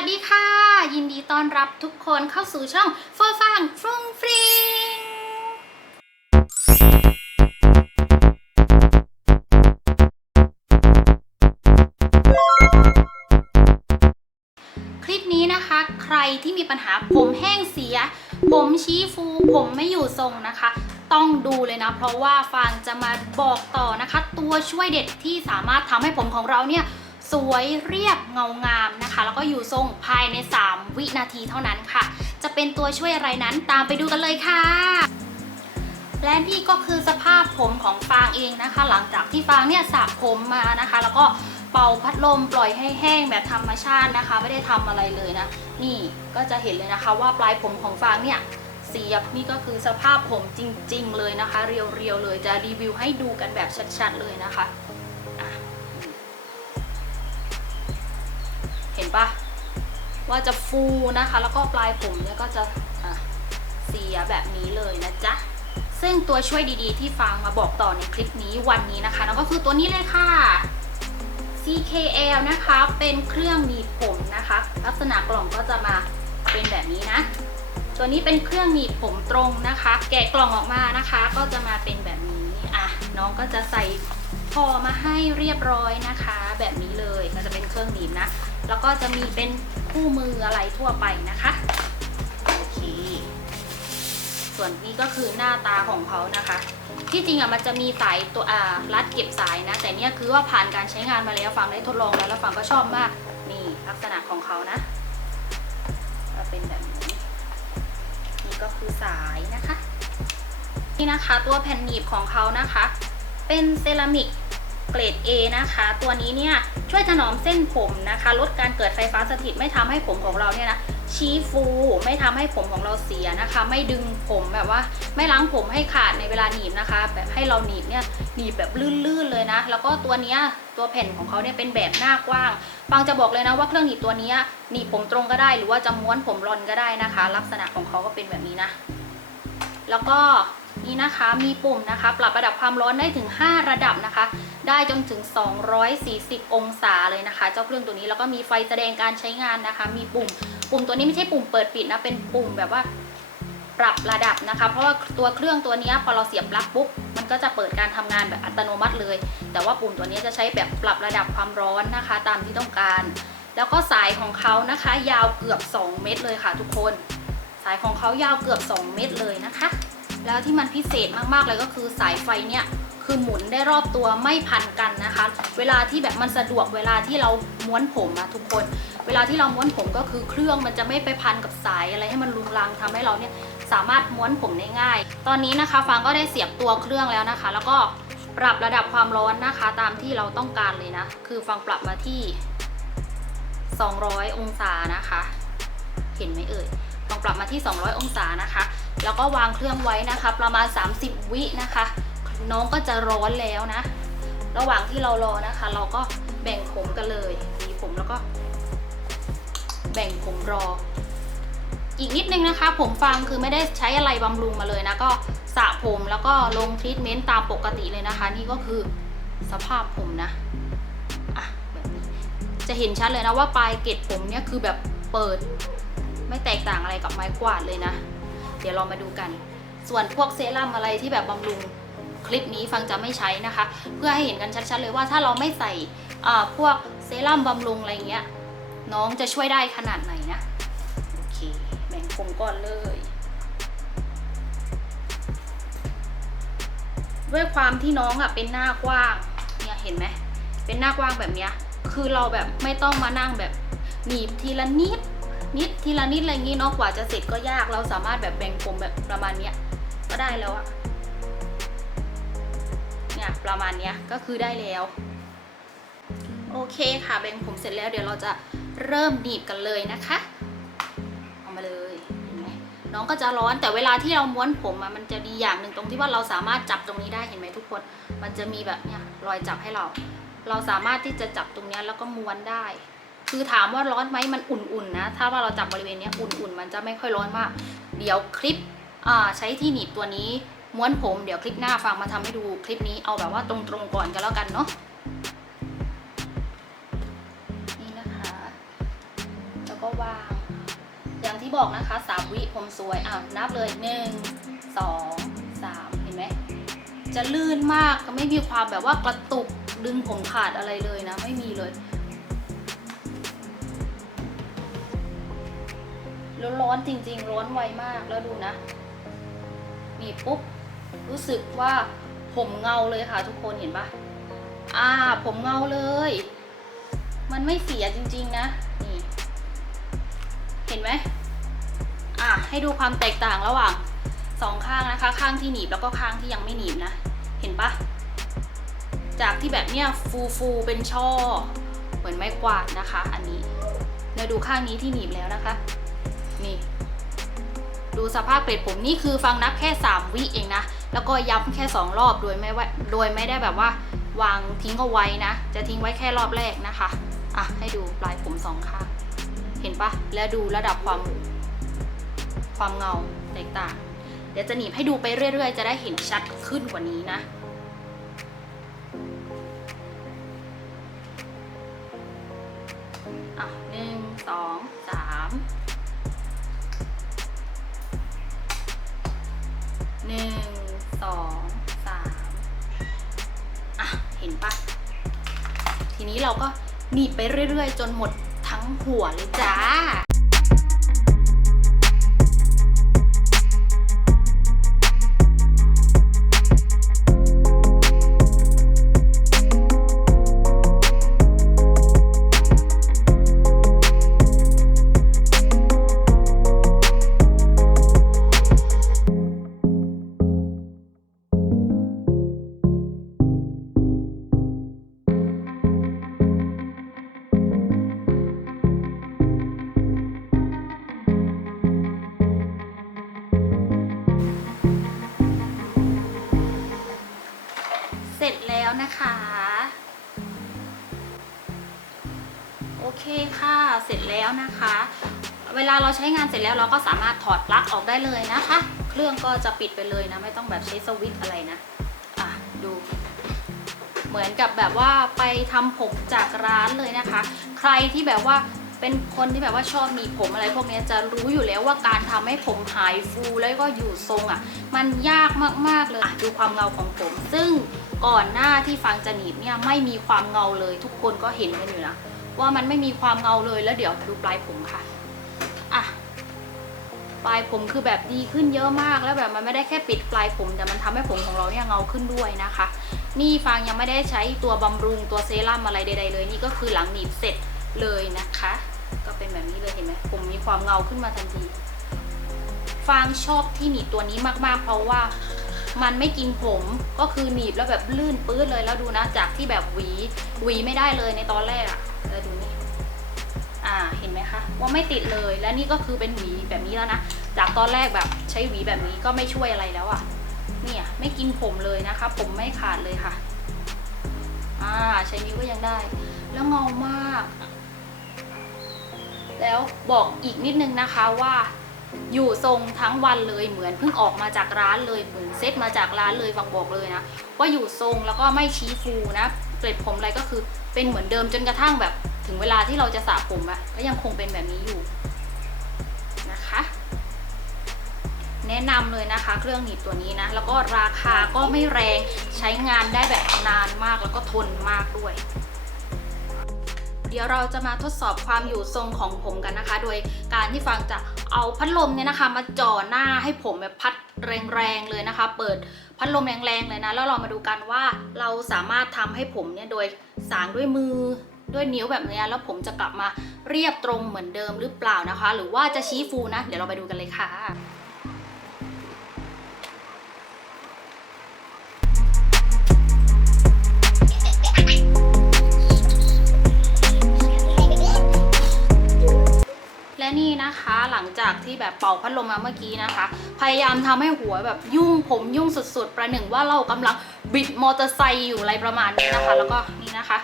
วัสดีค่ะ ยินดีต้อนรับทุกคนเข้าสู่ช่องเฟอร์ฟังฟรุงฟริงคลิปนี้นะคะ ใครที่มีปัญหาผมแห้งเสีย ผมชี้ฟู ผมไม่อยู่ทรงนะคะต้องดูเลยนะ เพราะว่าฟางจะมาบอกต่อนะคะ ตัวช่วยเด็ดที่สามารถทำให้ผมของเราเนี่ย สวยเรียบเงางามนะคะ แล้วก็อยู่ทรงภายใน 3 วินาทีเท่านั้นค่ะ จะเป็นตัวช่วยอะไรนั้นตามไปดูกันเลยค่ะ และนี่ก็คือสภาพผมของฟางเองนะคะ หลังจากที่ฟางเนี่ยสระผมมานะคะ แล้วก็เป่าพัดลมปล่อยให้แห้งแบบธรรมชาตินะคะ ไม่ได้ทำอะไรเลยนะ นี่ก็จะเห็นเลยนะคะว่าปลายผมของฟางเนี่ยเสียบนี่ก็คือสภาพผมจริง ๆ เลยนะคะ เรียวๆเลยจะรีวิวให้ดูกันแบบชัดๆเลยนะคะ ปะว่าจะฟูนะคะ แล้วก็ปลายผมเนี่ยก็จะเสียแบบนี้เลยนะจ๊ะซึ่งตัวช่วยดีๆที่ฟังมาบอกต่อในคลิปนี้วันนี้นะคะนั่นก็คือตัวนี้เลยค่ะ CKL นะคะเป็นเครื่องหนีบผมนะคะ ลักษณะกล่องก็จะมาเป็นแบบนี้นะ ตัวนี้เป็นเครื่องหนีบผมตรงนะคะ แกะกล่องออกมานะคะ ก็จะมาเป็นแบบนี้อะน้องก็จะใส่พอมาให้เรียบร้อยนะคะ แบบนี้เลยก็จะเป็นเครื่องหนีบนะ แล้วก็จะมีเป็นคู่มืออะไรทั่วไปนะคะโอเค ส่วนนี้ก็คือหน้าตาของเขานะคะ ที่จริงอะมันจะมีสายตัวอ่ารัดเก็บสายนะ แต่เนี่ยคือว่าผ่านการใช้งานมาแล้วฟังได้ทดลองแล้วแล้วฟังก็ชอบมากนี่ลักษณะของเขานะก็เป็นแบบนี้ นี่ก็คือสายนะคะ นี่นะคะตัวแผ่นหนีบของเขานะคะ เป็นเซรามิก เกรด A นะคะ ตัวนี้เนี่ยช่วยถนอมเส้นผมนะคะ ลดการเกิดไฟฟ้าสถิตไม่ทำให้ผมของเราเนี่ยนะชี้ฟูไม่ทำให้ผมของเราเสียนะคะ ไม่ดึงผมแบบว่า ไม่ล้างผมให้ขาดในเวลาหนีบนะคะ แบบให้เราหนีบเนี่ยหนีบแบบลื่นๆเลยนะ แล้วก็ตัวเนี้ยตัวแผ่นของเขาเนี่ยเป็นแบบหน้ากว้างบางจะบอกเลยนะว่าเครื่องหนีบตัวนี้หนีบผมตรงก็ได้ หรือว่าจะม้วนผมรอนก็ได้นะคะ ลักษณะของเขาก็เป็นแบบนี้นะ แล้วก็นี่นะคะมีปุ่มนะคะ ปรับระดับความร้อนได้ถึง 5 ระดับนะคะ ได้จนถึง 240 องศาเลยนะคะ เจ้าเครื่องตัวนี้แล้วก็มีไฟแสดงการใช้งานนะคะ มีปุ่ม ปุ่มตัวนี้ไม่ใช่ปุ่มเปิดปิดนะ เป็นปุ่มแบบว่าปรับระดับนะคะ เพราะว่าตัวเครื่องตัวนี้พอเราเสียบปลั๊กปุ๊บ มันก็จะเปิดการทำงานแบบอัตโนมัติเลย แต่ว่าปุ่มตัวนี้จะใช้แบบปรับระดับความร้อนนะคะ ตามที่ต้องการ แล้วก็สายของเขานะคะ ยาวเกือบ 2 เมตรเลยค่ะ ทุกคน สายของเขายาวเกือบ 2 เมตรเลยนะคะ แล้วที่มันพิเศษมากๆเลยก็คือสายไฟเนี่ย คือหมุนได้รอบตัวไม่พันกันนะคะ เวลาที่แบบมันสะดวกเวลาที่เราม้วนผมอะทุกคน เวลาที่เราม้วนผมก็คือเครื่องมันจะไม่ไปพันกับสายอะไรให้มันรุงรังทำให้เราเนี่ยสามารถม้วนผมได้ง่าย ตอนนี้นะคะฟางก็ได้เสียบตัวเครื่องแล้วนะคะ แล้วก็ปรับระดับความร้อนนะคะ ตามที่เราต้องการเลยนะ คือฟางปรับมาที่ 200 องศานะคะ เห็นไหมเอ่ยลองปรับมาที่ 200 องศานะคะ แล้วก็วางเครื่องไว้นะคะ ประมาณ 30 วินะคะ น้องก็จะร้อนแล้วนะ ระหว่างที่เรารอนะคะ เราก็แบ่งผมกันเลยหวีผมแล้วก็ แบ่งผมรอ อีกนิดนึงนะคะ ผมฟางคือไม่ได้ใช้อะไรบำรุงมาเลยนะ ก็สระผมแล้วก็ลงทรีทเมนต์ตามปกติเลยนะคะ นี่ก็คือสภาพผมนะอะแบบนี้จะเห็นชัดเลยนะว่าปลายเกล็ดผมเนี่ยคือแบบเปิด ไม่แตกต่างอะไรกับไม้กวาดเลยนะ เดี๋ยวเรามาดูกัน ส่วนพวกเซรั่มอะไรที่แบบบำรุง คลิปนี้ฟังจะไม่ใช้นะคะ เพื่อให้เห็นกันชัดๆเลยว่าถ้าเราไม่ใส่พวกเซรั่มบำรุงอะไรเงี้ยน้องจะช่วยได้ขนาดไหนนะโอเคแบ่งผมก่อนเลย ด้วยความที่น้องอะเป็นหน้ากว้างเนี่ยเห็นไหมเป็นหน้ากว้างแบบเนี้ยคือเราแบบไม่ต้องมานั่งแบบหนีบทีละนิดนิดทีละนิดอะไรงี้เนาะกว่าจะเสร็จก็ยากเราสามารถแบบแบ่งผมแบบประมาณเนี้ยก็ได้แล้วอะ เนี่ยประมาณเนี้ยก็คือได้แล้ว โอเคค่ะแบ่งผมเสร็จแล้วเดี๋ยวเราจะเริ่มหนีบกันเลยนะคะเอามาเลยเห็นไหมน้องก็จะร้อนแต่เวลาที่เราม้วนผมอะมันจะดีอย่างหนึ่งตรงที่ว่าเราสามารถจับตรงนี้ได้เห็นไหมทุกคน มันจะมีแบบเนี่ยรอยจับให้เรา เราสามารถที่จะจับตรงนี้แล้วก็ม้วนได้ คือถามว่าร้อนไหมมันอุ่นๆนะ ถ้าว่าเราจับบริเวณนี้อุ่นๆ มันจะไม่ค่อยร้อนมาก เดี๋ยวคลิปใช้ที่หนีบตัวนี้ ม้วนผมเดี๋ยวคลิปหน้าฟังมาทำให้ดูคลิปนี้เอาแบบว่าตรงๆก่อนกันแล้วกันเนาะนี่นะคะ แล้วก็วาง อย่างที่บอกนะคะสามวิผมสวยอะนับเลยหนึ่งสองสามเห็นไหมจะลื่นมากก็ไม่มีความแบบว่ากระตุกดึงผมขาดอะไรเลยนะ ไม่มีเลยร้อนจริง ๆ ร้อนไวมากแล้วดูนะ นี่ปุ๊บ รู้สึกว่าผมเงาเลยค่ะ ทุกคนเห็นปะอ่า ผมเงาเลย มันไม่เสียจริง ๆ นะ นี่ เห็นไหมอะให้ดูความแตกต่างระหว่างสองข้างนะคะ ข้างที่หนีบแล้วก็ข้างที่ยังไม่หนีบนะ เห็นปะจากที่แบบเนี้ยฟูฟูเป็นช่อ เหมือนไม้กวาดนะคะ อันนี้เดี๋ยวดูข้างนี้ที่หนีบแล้วนะคะ นี่ ดูสภาพเกล็ดผมนี่คือฟังนับแค่ 3 วิเองนะ แล้วก็ย้ำแค่ 2 รอบโดยไม่ว่าโดยไม่ได้แบบว่าวางทิ้งเอาไว้นะ จะทิ้งไว้แค่รอบแรกนะคะ อะ ให้ดูปลายผมสองข้าง เห็นปะแล้วดูระดับความความเงาแตกต่าง เดี๋ยวจะหนีบให้ดูไปเรื่อย ๆ จะได้เห็นชัดขึ้นกว่านี้นะอะหนึ่งสองสาม องสามอะ เห็นปะทีนี้เราก็หนีบไปเรื่อย ๆ จนหมดทั้งหัวเลยจ้า แล้วนะคะ โอเคค่ะ เสร็จแล้วนะคะ เวลาเราใช้งานเสร็จแล้วเราก็สามารถถอดปลั๊กออกได้เลยนะคะ เครื่องก็จะปิดไปเลยนะ ไม่ต้องแบบใช้สวิตช์อะไรนะอะดู เหมือนกับแบบว่าไปทำผมจากร้านเลยนะคะ ใครที่แบบว่าเป็นคนที่แบบว่าชอบมีผมอะไรพวกนี้จะรู้อยู่แล้วว่าการทำให้ผมหายฟูแล้วก็อยู่ทรงอะ มันยากมากๆเลยดูความเงาของผม ซึ่ง ก่อนหน้าที่ฟังจะหนีบเนี่ยไม่มีความเงาเลย ทุกคนก็เห็นกันอยู่นะว่ามันไม่มีความเงาเลยแล้วเดี๋ยวดูปลายผมค่ะอะปลายผมคือแบบดีขึ้นเยอะมากแล้วแบบมันไม่ได้แค่ปิดปลายผม แต่มันทำให้ผมของเราเนี่ยเงาขึ้นด้วยนะคะ นี่ฟางยังไม่ได้ใช้ตัวบำรุงตัวเซรั่มอะไรใดๆเลย นี่ก็คือหลังหนีบเสร็จเลยนะคะ ก็เป็นแบบนี้เลยเห็นไหมผมมีความเงาขึ้นมาทันทีฟางชอบที่หนีบตัวนี้มากๆ เพราะว่า มันไม่กินผมก็คือหนีบแล้วแบบลื่นปื้ดเลยแล้วดูนะ จากที่แบบหวีหวีไม่ได้เลยในตอนแรกอะแล้วดูนี่อ่าเห็นไหมคะ ว่าไม่ติดเลยและนี่ก็คือเป็นหวีแบบนี้แล้วนะจากตอนแรกแบบใช้หวีแบบนี้ก็ไม่ช่วยอะไรแล้วอะเนี่ยไม่กินผมเลยนะคะ ผมไม่ขาดเลยค่ะอ่าใช้นิ้วก็ยังได้ แล้วเงามาก แล้วบอกอีกนิดนึงนะคะว่า อยู่ทรงทั้งวันเลยเหมือนเพิ่งออกมาจากร้านเลยเหมือนเซ็ตมาจากร้านเลยฟังบอกเลยนะ ว่าอยู่ทรงแล้วก็ไม่ชี้ฟูนะเกล็ดผมอะไรก็คือเป็นเหมือนเดิมจนกระทั่งแบบถึงเวลาที่เราจะสระผมอะก็ยังคงเป็นแบบนี้อยู่นะคะ แนะนำเลยนะคะ เครื่องหนีบตัวนี้นะ แล้วก็ราคาก็ไม่แรงใช้งานได้แบบนานมากแล้วก็ทนมากด้วยเดี๋ยวเราจะมาทดสอบความอยู่ทรงของผมกันนะคะ โดยการที่ฟังจะ เอาพัดลมเนี่ยนะคะ มาจ่อหน้าให้ผมแบบพัดแรงๆเลยนะคะ เปิดพัดลมแรงๆเลยนะ แล้วเรามาดูกันว่าเราสามารถทำให้ผมเนี่ยโดยสางด้วยมือด้วยนิ้วแบบเนี้ยแล้วผมจะกลับมาเรียบตรงเหมือนเดิมหรือเปล่านะคะ หรือว่าจะชี้ฟูนะ เดี๋ยวเราไปดูกันเลยค่ะ นะคะ หลังจากที่แบบเป่าพัดลมมาเมื่อกี้นะคะ พยายามทำให้หัวแบบยุ่งผมยุ่งสุดๆ ประหนึ่งว่าเรากำลังบิดมอเตอร์ไซค์อยู่อะไรประมาณนี้นะคะ แล้วก็นี่นะคะ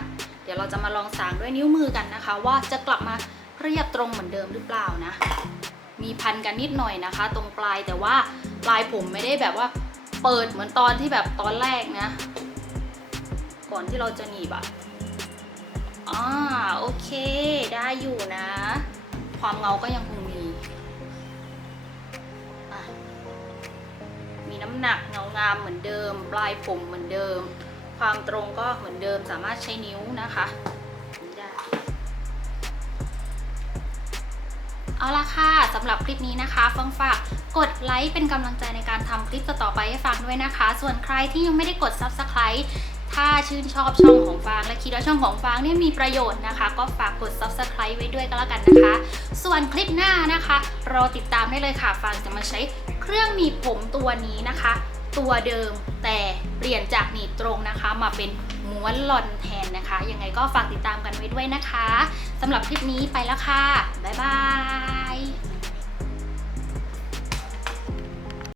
เดี๋ยวเราจะมาลองสางด้วยนิ้วมือกันนะคะ ว่าจะกลับมาเรียบตรงเหมือนเดิมหรือเปล่านะ มีพันกันนิดหน่อยนะคะ ตรงปลายแต่ว่าปลายผมไม่ได้แบบว่าเปิดเหมือนตอนที่แบบตอนแรกนะ ก่อนที่เราจะหนีบอะอ่าโอเคได้อยู่นะ ความเงาก็ยังคง น้ำหนักเงางามเหมือนเดิม ปลายผมเหมือนเดิม ความตรงก็เหมือนเดิมสามารถใช้นิ้วนะคะเอาละค่ะสำหรับคลิปนี้นะคะฟังฝากกดไลค์เป็นกำลังใจในการทำคลิปต่อๆไปให้ฟังด้วยนะคะ ส่วนใครที่ยังไม่ได้กด Subscribe ถ้าชื่นชอบช่องของฟางและคิดว่าช่องของฟางเนี่ยมีประโยชน์นะคะ ก็ฝากกด Subscribe ไว้ด้วยก็แล้วกันนะคะ ส่วนคลิปหน้านะคะ รอติดตามได้เลยค่ะฟางจะมาใช้ เครื่องหนีบผมตัวนี้นะคะ ตัวเดิมแต่เปลี่ยนจากหนีบตรงนะคะ มาเป็นม้วนหล่อนแทนนะคะยังไงก็ฝากติดตามกันไว้ด้วยนะคะสำหรับคลิปนี้ไปแล้วค่ะ บ๊ายบาย